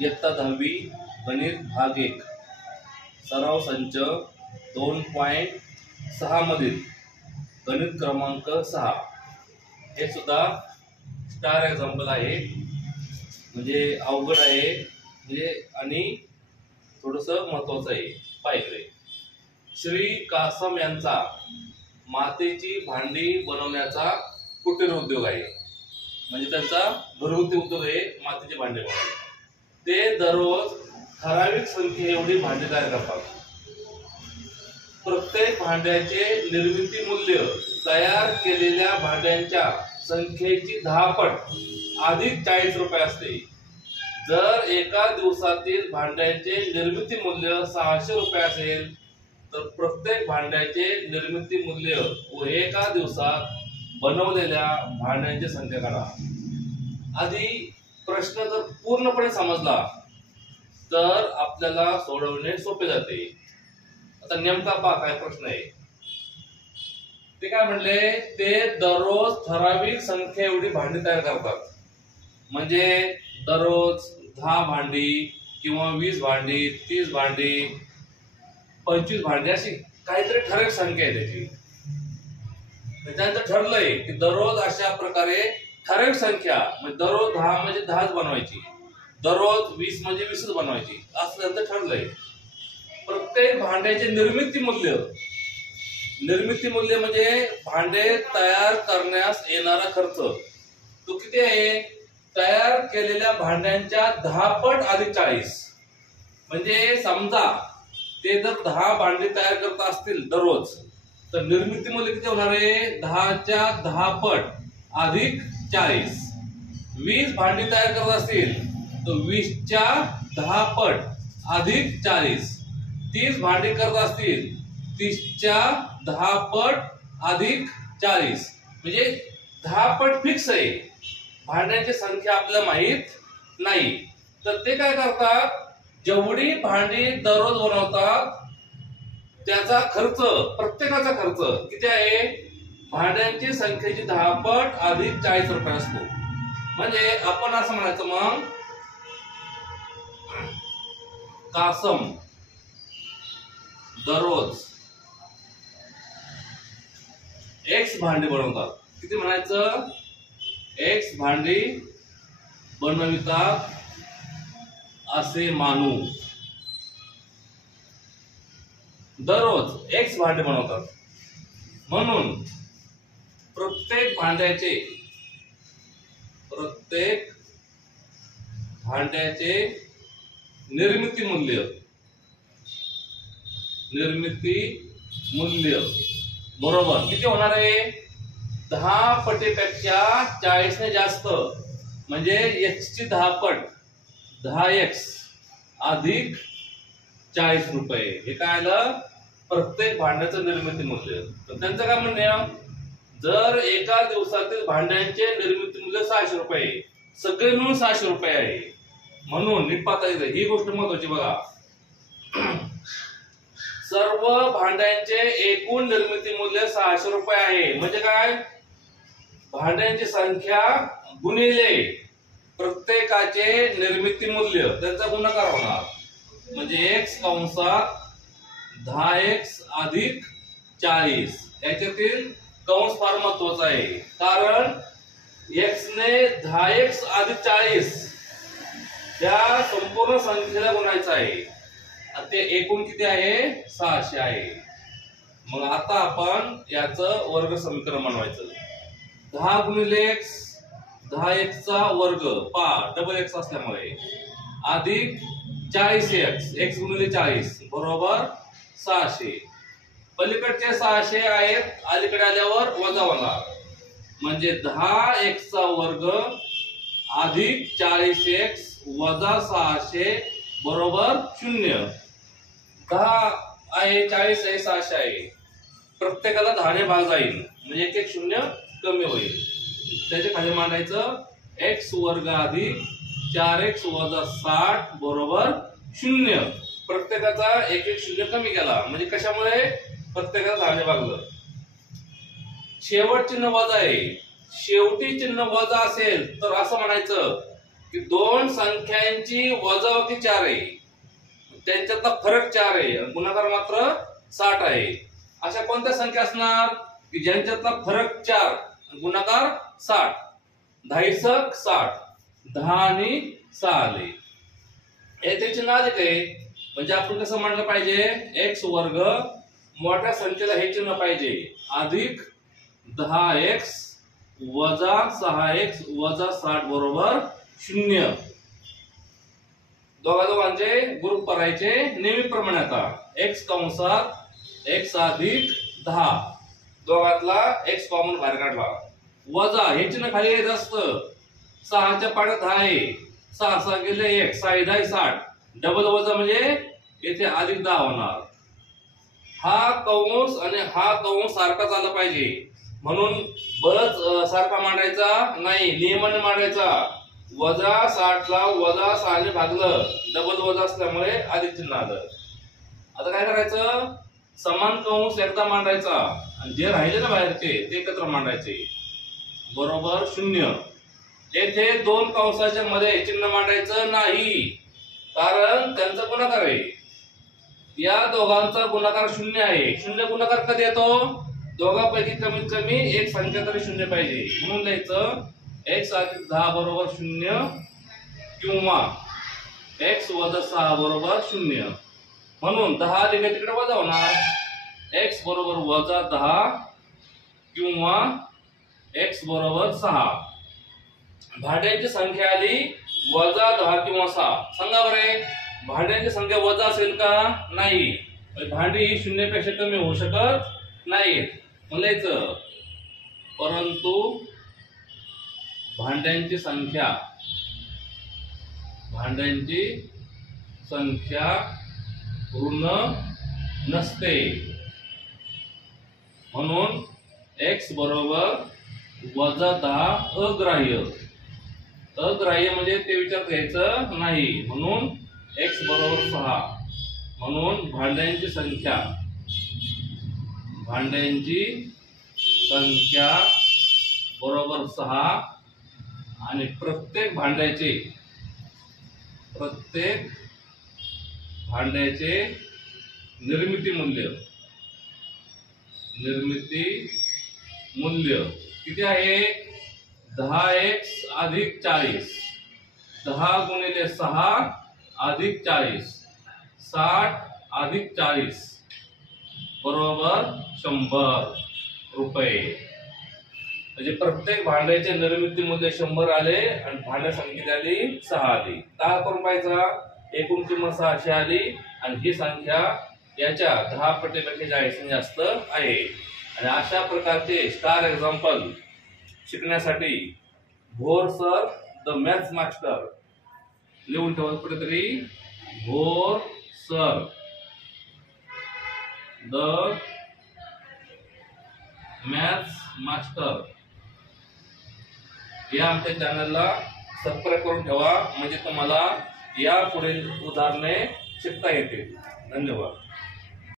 इयत्ता 10वी गणित भाग 1 सराव संच 2.6 मधील गणित क्रमांक 6 हे सुद्धा स्टार एक्झाम्पल आहे, म्हणजे अवघड आहे म्हणजे आणि थोडंसं महत्वाचं आहे. पाहिजे श्री कासम यांचा मातीची भांडी बनवण्याचा कुटीर उद्योग आहे, म्हणजे त्यांचा घरगुती उद्योग आहे मातीची भांडी बनवणे. ते दररोज ठराविक संख्ये एवढी भांडी तयार करतात. प्रत्येक भांड्याचे निर्मिती मूल्य तयार केलेल्या भांड्यांच्या संख्येची 10 पट अधिक 40 रुपये असते. जर एका दिवसातील भांड्यांचे निर्मिती मूल्य 600 रुपये असेल तर प्रत्येक भांड्याचे निर्मिती मूल्य व एका दिवसात बनवलेल्या भांड्यांची संख्या काढा. आधी प्रश्न जर पूर्णपणे समजला तर आपल्याला सोडवणे सोपे जाते. आता नेमका पहा काय प्रश्न आहे. ते काय म्हणले, ते दररोज ठराविक संख्या एवढी भांडी तयार करतात. म्हणजे दररोज 10 भांडी किंवा 20 भांडी, 30 भांडी, 25 भांडी अशी काहीतरी ठराविक संख्या आहे त्याची. त्यांचं ठरलंय की दररोज अशा प्रकारे ठराविक संख्या, म्हणजे दररोज 10 म्हणजे 10च बनवायची, दररोज 20 म्हणजे 20च बनवायची, असं त्यांचं ठरलंय. प्रत्येक भांड्याचे निर्मिती मूल्य म्हणजे भांडे तयार करण्यास येणारा खर्च तो किती आहे, तयार केलेल्या भांड्यांच्या 10 पट अधिक 40. म्हणजे समजा ते जर 10 भांडी तयार करत असतील दररोज तर निर्मिती मूल्य किती होणार आहे, 10च्या 10 पट अधिक 40. 20 भांडी तयार करत असतील तर 20च्या 10 पट अधिक 40. 30 भांडी करत असतील 30च्या 10 पट अधिक 40. म्हणजे 10 पट फिक्स आहे. भांड्यांची संख्या आपल्याला माहित नाही. तर ते काय करतात, जेवढी भांडी दररोज बनवतात त्याचा खर्च, प्रत्येकाचा खर्च किती आहे, भांड्यांची संख्येची 10 पट अधिक 40 रुपये असतो. म्हणजे आपण असं म्हणायचं, मग कासम दररोज X भांडी बनवतात. किती म्हणायचं, X भांडी बनवितात असे मानू. दररोज X भांडे बनवतात म्हणून प्रत्येक भांड्याचे निर्मिती मूल्य बरोबर किती होणार आहे, 10 पटीपेक्षा 40 ने जास्त, म्हणजे X ची 10 पट 10X अधिक 40 रुपये. हे काय आलं, प्रत्येक भांड्याचं निर्मिती मूल्य. तर त्यांचं काय म्हणणं, जर एका दिवसातील भांड्यांचे निर्मिती मूल्य 600 रुपये, सगळे मिळून 600 रुपये आहे, म्हणून नीट पाहता ही गोष्ट महत्वाची बघा. सर्व भांड्यांचे एकूण निर्मिती मूल्य 600 रुपये आहे. म्हणजे काय, भांड्यांची संख्या गुणिले प्रत्येकाचे निर्मिती मूल्य, त्यांचा गुणाकार होणार. म्हणजे X कंसात 10X अधिक 40. याच्यातील कंस फार महत्वाचा आहे, कारण X ने 10X अधिक 40 त्या संपूर्ण संख्येला गुणायचं आहे. ते एकूण किती आहे, 600 आहे. मग आता आपण याचं वर्ग समीकरण बनवायचं. 10 गुणिले X, 10X चा वर्ग डबल X असल्यामुळे अधिक 40X, X गुणिले 40 बरोबर 600. पलीकडचे 600 आहेत, अलीकडे आल्यावर वजा होणार. म्हणजे 10X चा वर्ग अधिक 40X वजा 600 बरोबर 0. 10 आहे, 40 आहे, 600 आहे, प्रत्येकाला 10 ने भाग जाईल, म्हणजे एक 0 कमी होईल. त्याच्या खाली मांडायचं X वर्ग अधिक 4X वजा 60 बरोबर 0. प्रत्येकाचा एक 0 कमी केला, म्हणजे कशामुळे, प्रत्येकाला 10 ने भागलं. शेवट चिन्ह वजा आहे. शेवटी चिन्ह वजा असेल तर असं म्हणायचं की दोन संख्यांची वजाबाकी 4 आहे, त्यांच्यातला फरक 4 आहे, गुणाकार मात्र 60 आहे. अशा कोणत्या संख्या असणार की ज्यांच्यातला फरक 4, गुणाकार 60? 10 × 60, 10 आणि 6 आले. हे त्याचे नाव येते. म्हणजे आपण कसं म्हटलं पाहिजे, x वर्ग मोठ्या संख्येला हे चिन्ह पाहिजे, अधिक 10x वजा 6x वजा 60 बरोबर 0. दोघांचे ग्रुप करायचे नेहमीप्रमाणे. आता x कंसात x अधिक 10, दोघातला x कॉमन बाहेर काढला, वजा हे चिन्ह खाली यायचं असतं. 6च्या पाड्यात 10 आहे, 6 6 गेले 1, 6 10 60, डबल वजा म्हणजे येथे अधिक 10 होणार. हा कंस आणि हा कंस सारखाच आला पाहिजे, म्हणून बळच सारखा मांडायचा नाही, नियमाने मांडायचा. वजा 60 ला वजा 6 ने भागलं, डबल वजा असल्यामुळे अधिक चिन्ह आलं. आता काय करायचं, समान कंस एकदा मांडायचा आणि जे राहिले ना बाहेरचे ते एकत्र मांडायचे, बरोबर 0. येथे दोन कंसाच्या मध्ये चिन्ह मांडायचं नाही, कारण त्यांचा गुणाकार आहे. या दोघांचा गुणाकार 0 आहे. 0 गुणाकार कधी येतो, दोघांपैकी कमीत कमी एक संख्या तरी 0 पाहिजे. म्हणून लिहायचं x अधिक 10 बरोबर 0 किंवा x वजा 6 बरोबर 0. म्हणून 10 अधिक तिकडे वजा होणार, x बरोबर वजा 10 किंवा x बरोबर 6. भाड्यांची संख्या आली वजा 10 किंवा 6. सांगा बरे, भाड्यांची संख्या वजा असेल का? नाही. भांडी 0 पेक्षा कमी होऊ शकत नाहीत. म्हणायचं परंतु भांड्यांची संख्या ऋण नसते, म्हणून x बरोबर वजा 10 अग्राह्य. अग्राह्य म्हणजे ते विचारात घ्यायचं नाही, म्हणून x बरोबर 6. म्हणून भांड्यांची संख्या बरोबर 6 आणि प्रत्येक भांड्याचे निर्मिती मूल्य किती आहे? 10x अधिक 40, 10 गुणिले 6 अधिक 40, 60 अधिक 40 बरोबर 100 रुपये. म्हणजे प्रत्येक भांड्याचे निर्मिती मूल्य 100 आले आणि भांड्या संख्या आली 6 आली. 10 करून पाहायचा, एकूण किंमत 600 आली आणि ही संख्या याच्या 10 पटीपेक्षा जास्त आहे. आणि अशा प्रकारचे स्टार एक्झाम्पल शिकण्यासाठी Bhor sir the maths master लिहून ठेवा कुठेतरी, Bhor sir the maths master या आमच्या चॅनलला सबस्क्राईब करून ठेवा, म्हणजे तुम्हाला या पुढील उदाहरणे शिकता येतील. धन्यवाद.